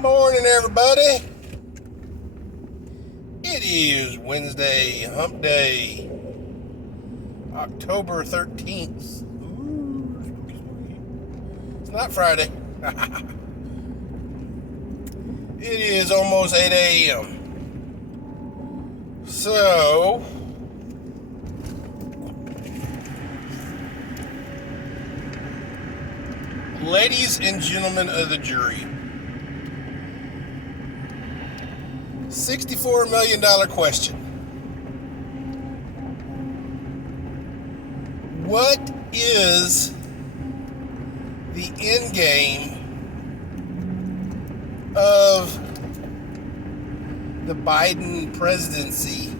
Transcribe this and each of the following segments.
Morning, everybody. It is Wednesday, Hump Day, October 13th. Ooh, spooky, spooky. It's not Friday. It is almost 8 a.m. So, ladies and gentlemen of the jury, $64 million question. What is the end game of the Biden presidency?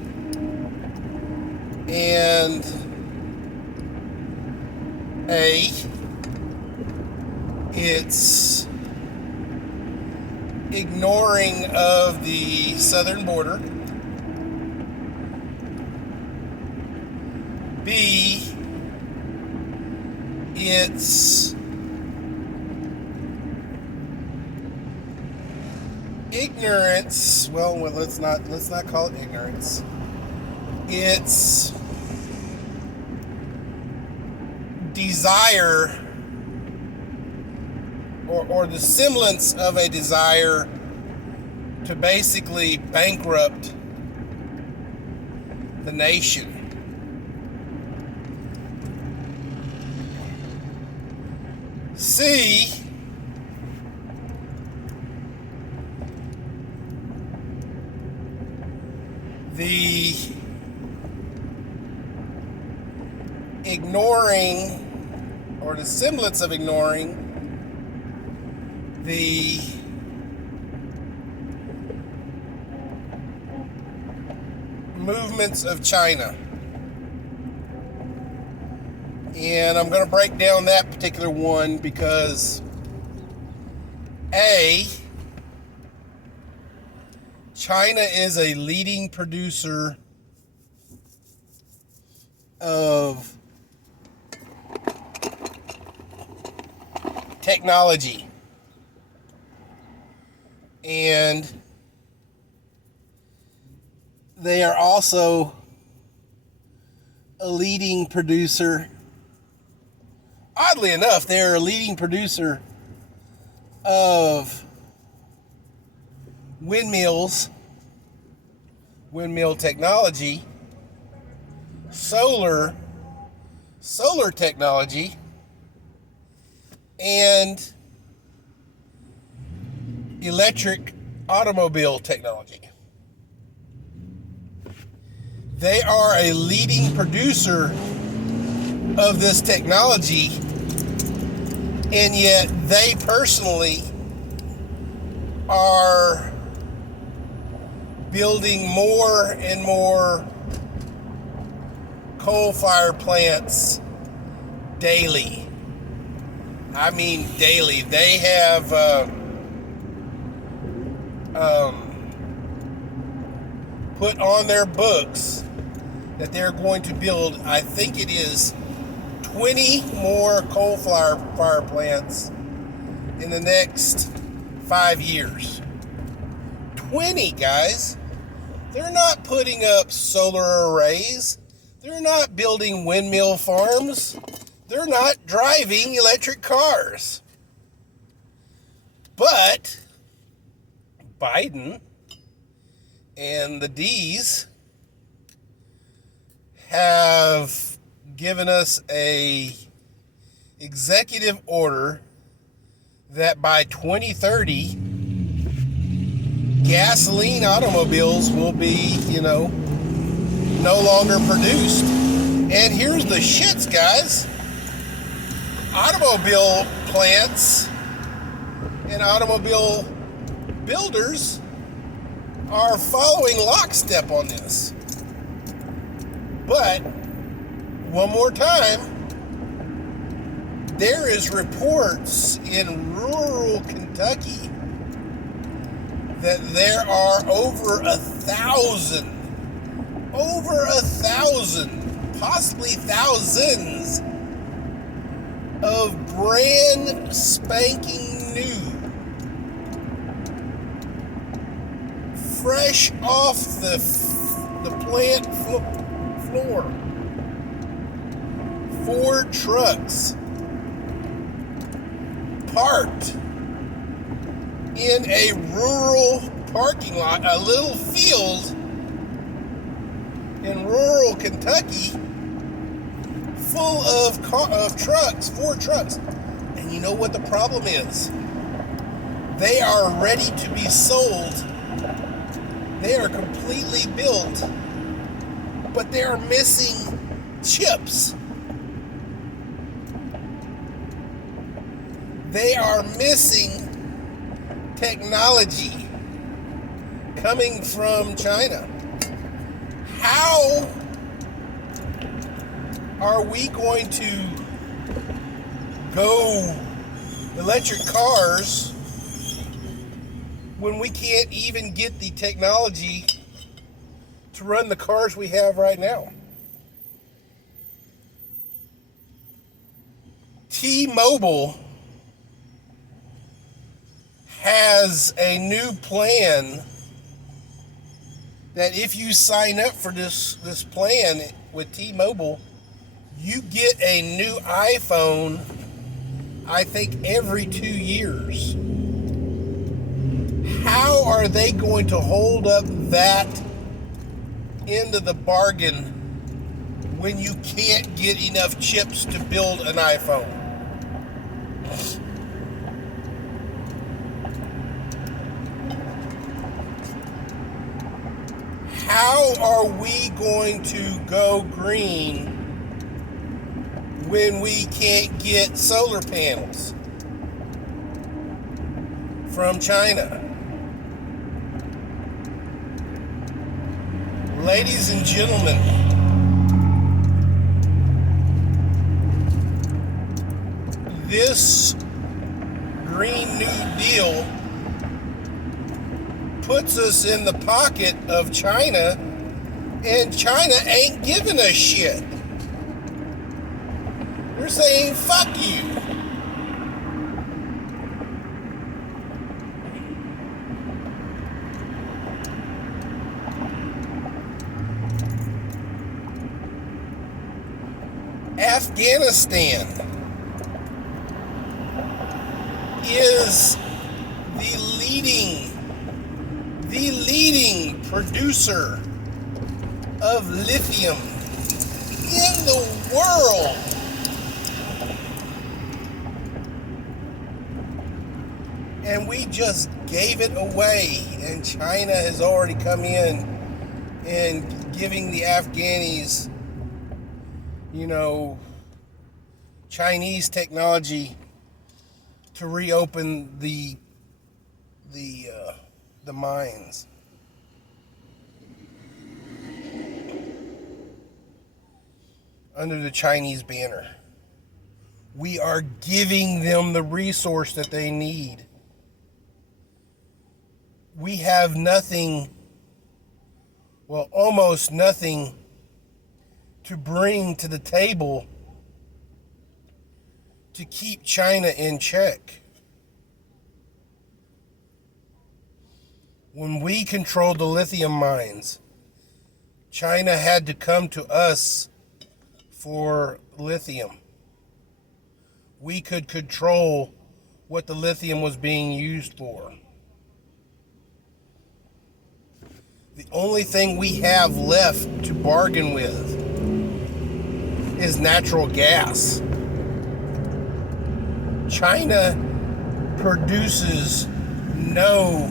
And A, it's ignoring of the southern border. B, it's ignorance. Well, let's not call it ignorance. It's desire, or the semblance of a desire to basically bankrupt the nation. C, the ignoring, or the semblance of ignoring, the movements of China. And I'm going to break down that particular one because A, China is a leading producer of technology. And they are also a leading producer. Oddly enough, they're a leading producer of windmills, windmill technology, solar technology, and electric automobile technology. They are a leading producer of this technology, and yet they personally are building more and more coal-fired plants daily. I mean daily. They have put on their books that they're going to build, I think it is 20 more coal-fire plants in the next 5 years. 20, guys. They're not putting up solar arrays. They're not building windmill farms. They're not driving electric cars. But Biden and the D's have given us a executive order that by 2030, gasoline automobiles will be, no longer produced. And here's the shits, guys. Automobile plants and automobile builders are following lockstep on this. But one more time, there is reports in rural Kentucky that there are over 1,000, possibly thousands of brand spanking new fresh off the plant floor. 4 trucks parked in a rural parking lot, a little field in rural Kentucky, full of trucks, 4 trucks. And you know what the problem is? They are ready to be sold. They are completely built, but they are missing chips. They are missing technology coming from China. How are we going to go electric cars when we can't even get the technology to run the cars we have right now? T-Mobile has a new plan that if you sign up for this plan with T-Mobile, you get a new iPhone, I think, every 2 years. How are they going to hold up that end of the bargain when you can't get enough chips to build an iPhone? How are we going to go green when we can't get solar panels from China? Ladies and gentlemen, this Green New Deal puts us in the pocket of China, and China ain't giving us shit. They're saying, fuck you. Afghanistan is the leading producer of lithium in the world. And we just gave it away, and China has already come in and giving the Afghanis, Chinese technology to reopen the mines. Under the Chinese banner. We are giving them the resource that they need. We have nothing, well, almost nothing to bring to the table to keep China in check. When we controlled the lithium mines, China had to come to us for lithium. We could control what the lithium was being used for. The only thing we have left to bargain with is natural gas. China produces no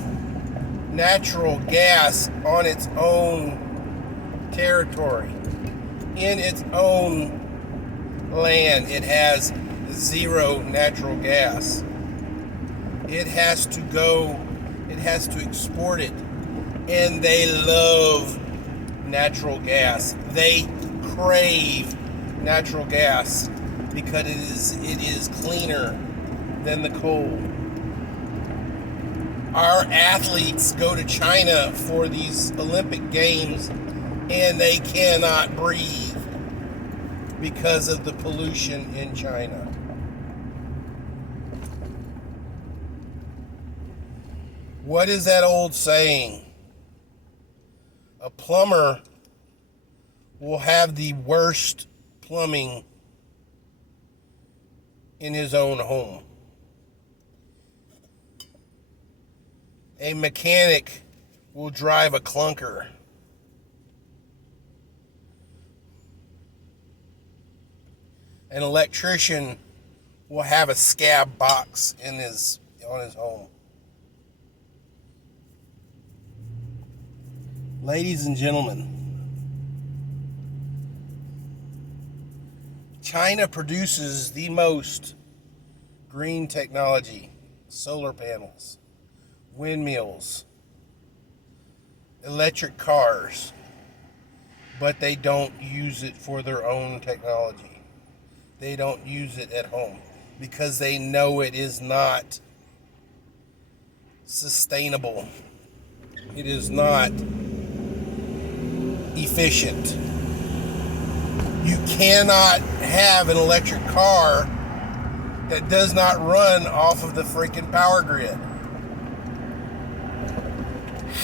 natural gas on its own territory. In its own land, it has zero natural gas. It has to export it. And they love natural gas. They crave natural gas because it is cleaner than the coal. Our athletes go to China for these Olympic Games and they cannot breathe because of the pollution in China. What is that old saying? A plumber will have the worst plumbing in his own home. A mechanic will drive a clunker. An electrician will have a scab box on his home. Ladies and gentlemen, China produces the most green technology, solar panels, windmills, electric cars, but they don't use it for their own technology. They don't use it at home because they know it is not sustainable. It is not efficient. You cannot have an electric car that does not run off of the freaking power grid.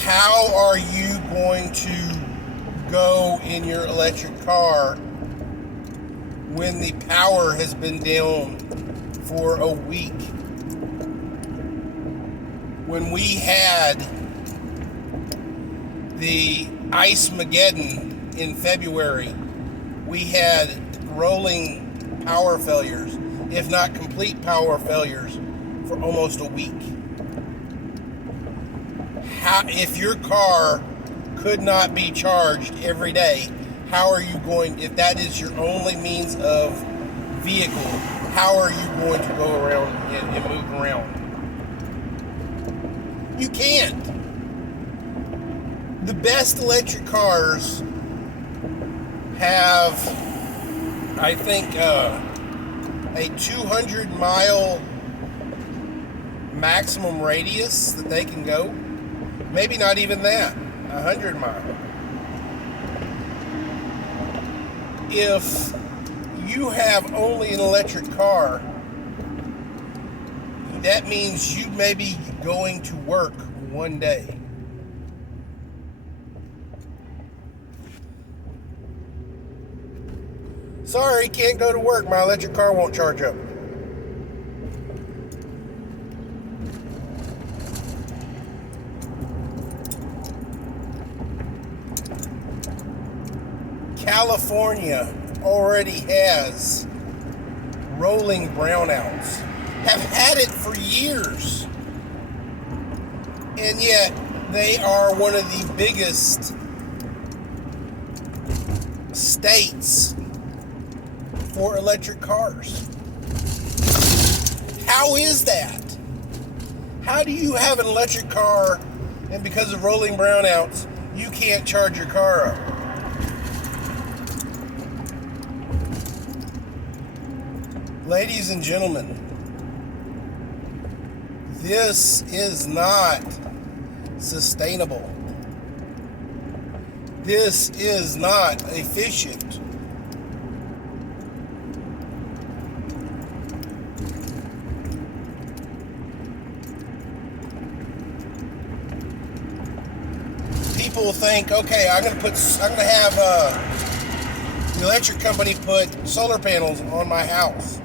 How are you going to go in your electric car when the power has been down for a week? When we had the Ice-Mageddon in February, we had rolling power failures, if not complete power failures, for almost a week. If your car could not be charged every day, how are you going, if that is your only means of vehicle, how are you going to go around and move around? You can't. The best electric cars have, I think, a 200-mile maximum radius that they can go. Maybe not even that, 100 mile. If you have only an electric car, that means you may be going to work one day. Sorry, can't go to work. My electric car won't charge up. California already has rolling brownouts. Have had it for years. And yet, they are one of the biggest states for electric cars. How is that? How do you have an electric car and because of rolling brownouts, you can't charge your car up? Ladies and gentlemen, this is not sustainable. This is not efficient. People think, okay, I'm gonna have the electric company put solar panels on my house.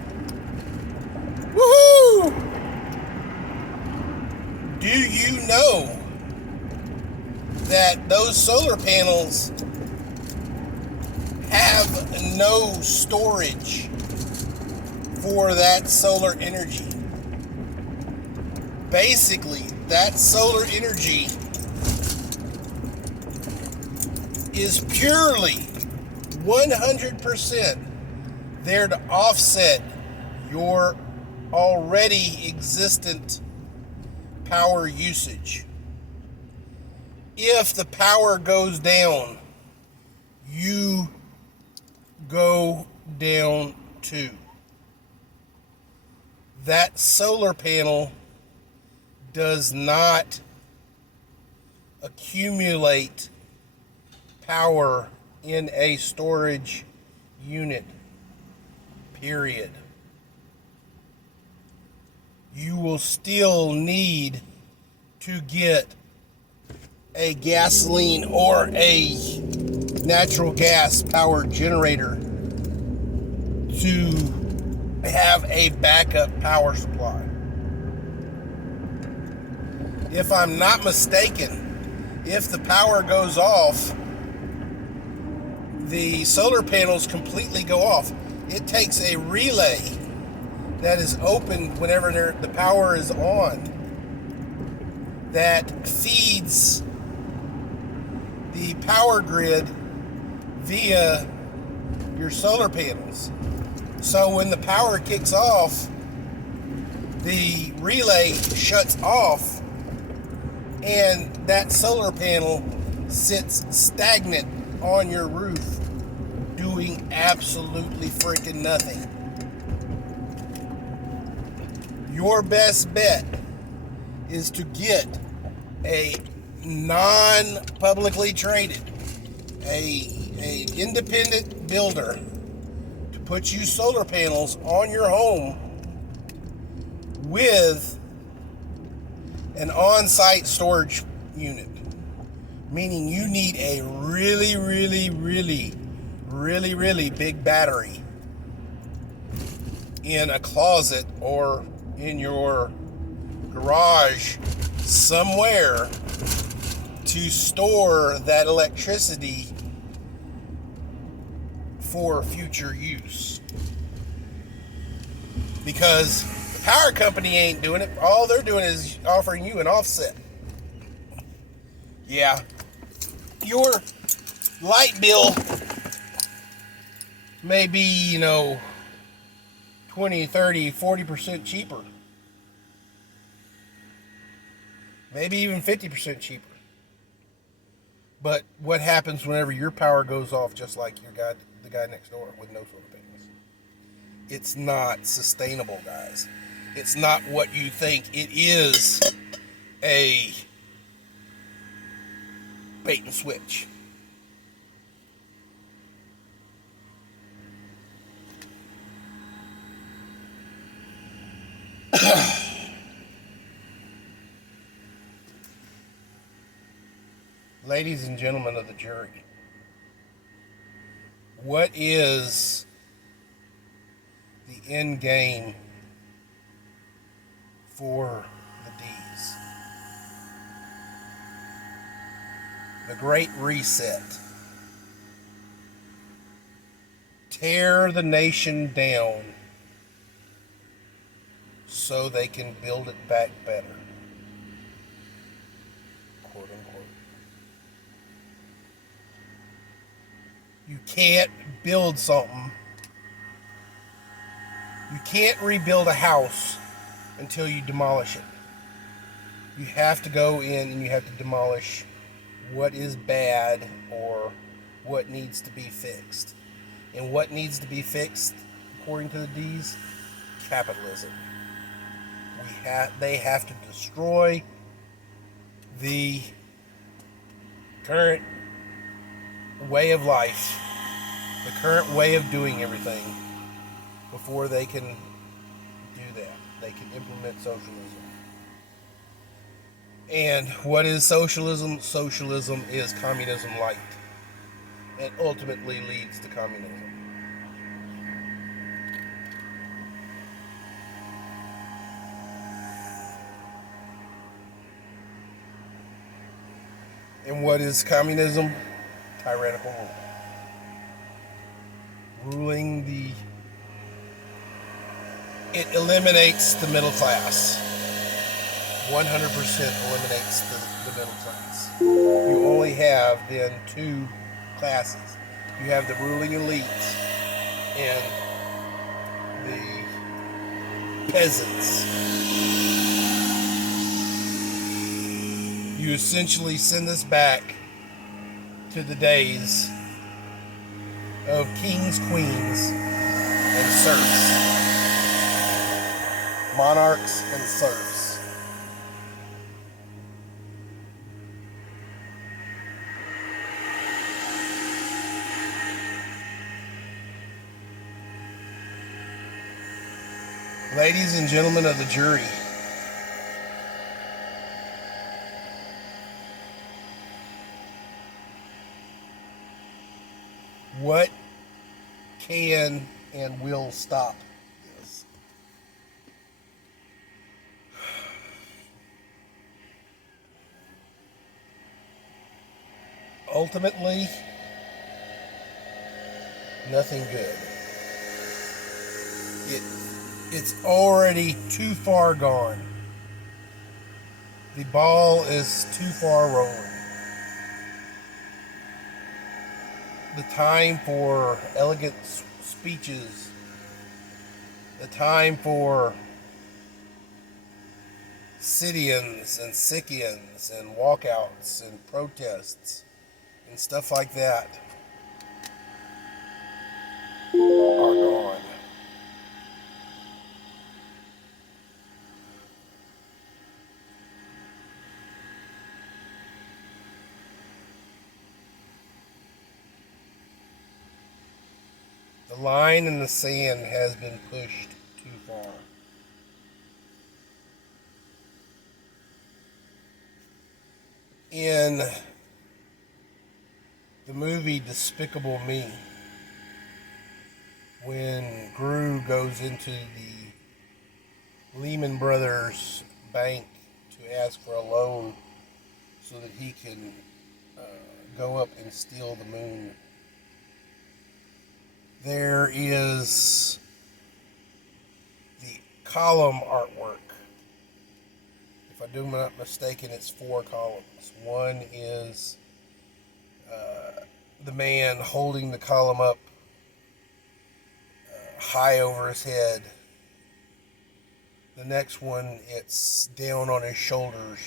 Woohoo! Do you know that those solar panels have no storage for that solar energy? Basically, that solar energy is purely 100% there to offset your already existent power usage. If the power goes down, you go down too. That solar panel does not accumulate power in a storage unit, period. You will still need to get a gasoline or a natural gas powered generator to have a backup power supply. If I'm not mistaken, if the power goes off, the solar panels completely go off. It takes a relay that is opened whenever the power is on that feeds the power grid via your solar panels. So when the power kicks off, the relay shuts off and that solar panel sits stagnant on your roof doing absolutely freaking nothing. Your best bet is to get a non-publicly traded, a independent builder to put you solar panels on your home with an on-site storage unit. Meaning you need a really, really, really, really, really big battery in a closet or in your garage somewhere to store that electricity for future use. Because the power company ain't doing it. All they're doing is offering you an offset. Yeah. Your light bill may be, 20, 30, 40% cheaper. Maybe even 50% cheaper. But what happens whenever your power goes off, just like the guy next door with no solar panels? It's not sustainable, guys. It's not what you think. It is a bait and switch. Ladies and gentlemen of the jury, what is the end game for the D's? The Great Reset. Tear the nation down so they can build it back better. Quote unquote. You can't build something. You can't rebuild a house until you demolish it. You have to go in and you have to demolish what is bad or what needs to be fixed. And what needs to be fixed, according to the D's? Capitalism. They have to destroy the current way of life, the current way of doing everything, before they can do that. They can implement socialism. And what is socialism? Socialism is communism light. It ultimately leads to communism. And what is communism? Tyrannical rule. It eliminates the middle class. 100% eliminates the middle class. You only have then two classes. You have the ruling elites and the peasants. You essentially send us back to the days of kings, queens, and serfs. Monarchs and serfs. Ladies and gentlemen of the jury, what can and will stop this. Ultimately, nothing good. It's already too far gone. The ball is too far rolling. The time for elegant speeches, the time for sit-ins and sick-ins and walkouts and protests and stuff like that are gone. The line in the sand has been pushed too far. In the movie Despicable Me, when Gru goes into the Lehman Brothers bank to ask for a loan so that he can go up and steal the moon, there is the column artwork. If I do not mistaken, it's 4 columns. One is the man holding the column up high over his head. The next one, it's down on his shoulders.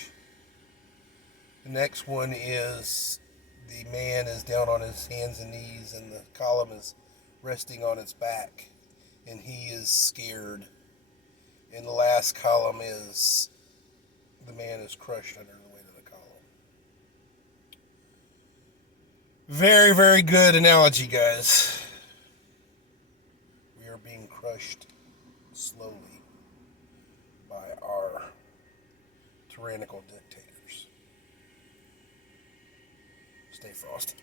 The next one is the man is down on his hands and knees, and the column is resting on its back, and he is scared. And the last column is the man is crushed under the weight of the column. Very, very good analogy, guys. We are being crushed slowly by our tyrannical dictators. Stay frosty.